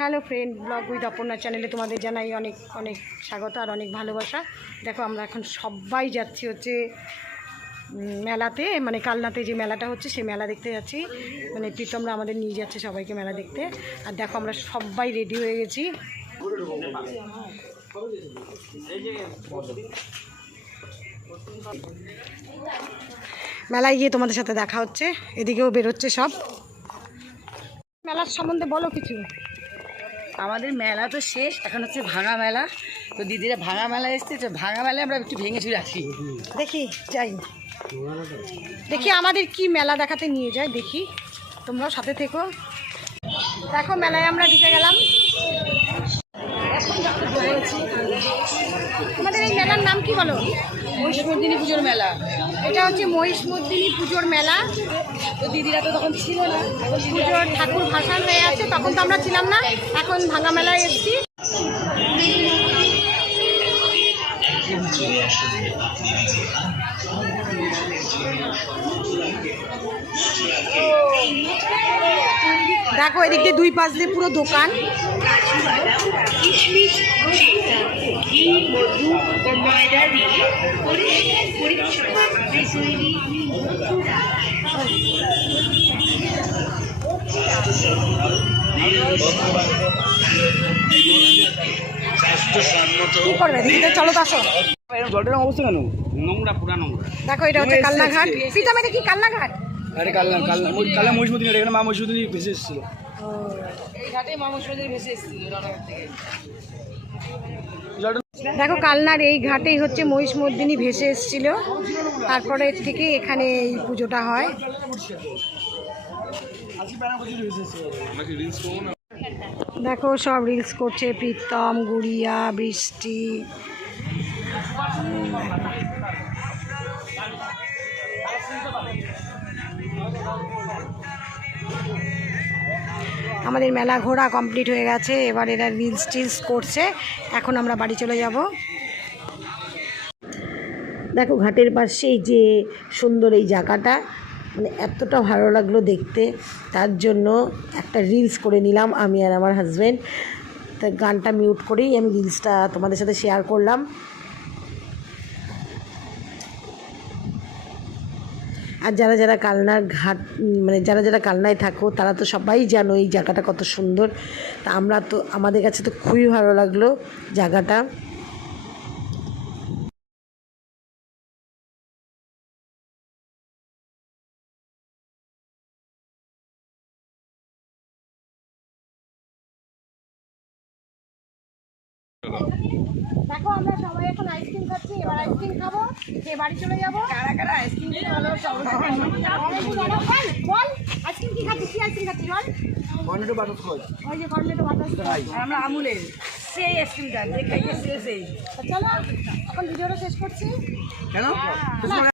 Hello friend, blog with Aparna চ্যানেলে তোমাদের জানাই অনেক অনেক স্বাগত আর অনেক ভালোবাসা। দেখো আমরা এখন সবাই যাচ্ছি হচ্ছে মেলাতে মানে কালনাতে যে মেলাটা হচ্ছে সেই মেলা দেখতে যাচ্ছি। মানে প্রীতমরা আমাদের নিয়ে যাচ্ছে সবাইকে মেলা দেখতে। আর দেখো আমরা সবাই রেডি হয়ে গেছি। মেলায় গিয়ে তোমাদের সাথে দেখা হচ্ছে, এদিকেও বেরোচ্ছে সব। মেলার সম্বন্ধে বলো কিছু। আমাদের মেলা তো শেষ, এখন হচ্ছে ভাঙা মেলা। তো দিদিরা ভাঙা মেলা এসছে, তো ভাঙা মেলায় আমরা একটু ভেঙে চুরে আসি। দেখি, যাই। দেখি আমাদের কি মেলা দেখাতে নিয়ে যায়, দেখি। তোমরাও সাথে থেকো। দেখো, মেলায় আমরা ঢুকে গেলাম। আমাদের এই মেলার নাম কি বলো? মহিষমর্দিনী পুজোর মেলা। এটা হচ্ছে মহিষমর্দিনী পুজোর মেলা। তো দিদিরা তো তখন ছিল না। পুজোর ঠাকুর ভাসান হয়ে আছে তখন তো আমরা ছিলাম না এখন ভাঙা মেলায় এসেছি। দেখো এদিক দিয়ে দুই পাশ দিয়ে পুরো দোকান। কি করবে? দিদিতে চলো তো আসো জলটার অবস্থা কেন? নোংরা পুরা নোংরা। দেখো এটা হচ্ছে কালনাঘাট। প্রীতম এটা কি কালনাঘাট? আরে কাল কাল কাল মহিষমতি এখানে মা মহিষমতি ভেসে এসেছিল। এই ঘাটে মামসদের ভেসে এসেছিল রানাঘাট থেকে। দেখো কালনার এই ঘাটেই হচ্ছে মহিষমর্দিনী ভেসে এসেছিল। তারপরে থেকে এখানে এই পুজোটা হয়। দেখো সব রিলস করছে প্রীতম গুড়িয়া বৃষ্টি। আমাদের মেলা ঘোরা কমপ্লিট হয়ে গেছে, এবার এরা রিলস টিলস করছে, এখন আমরা বাড়ি চলে যাব। দেখো ঘাটের পাশেই যে সুন্দর এই জায়গাটা মানে এতটা ভালো লাগল দেখতে, তার জন্য একটা রিলস করে নিলাম আমি আর আমার হাজব্যান্ড গানটা মিউট করেই আমি রিলসটা তোমাদের সাথে শেয়ার করলাম। আর যারা যারা কালনার ঘাট মানে যারা যারা কালনায় থাকো, তারা তো সবাই জানো এই জায়গাটা কত সুন্দর। তা আমরা তো, আমাদের কাছে তো খুবই ভালো লাগল জায়গাটা। দেখো আমরা সবাই এখন আইসক্রিম খাচ্ছি এবার আইসক্রিম খাব খেয়ে বাড়ি চলে যাব। কারা কারা আইসক্রিম খেতে ভালোবাসে বল বল আইসক্রিম কি খাচ্ছি কি আইসক্রিম খাচ্ছিস বল। কর্নেটো ওই যে কর্নেটো আমরা আমুলের সেই আইসক্রিমটা যে সেই চলো এখন ভিডিওটা শেষ করছি। কেন?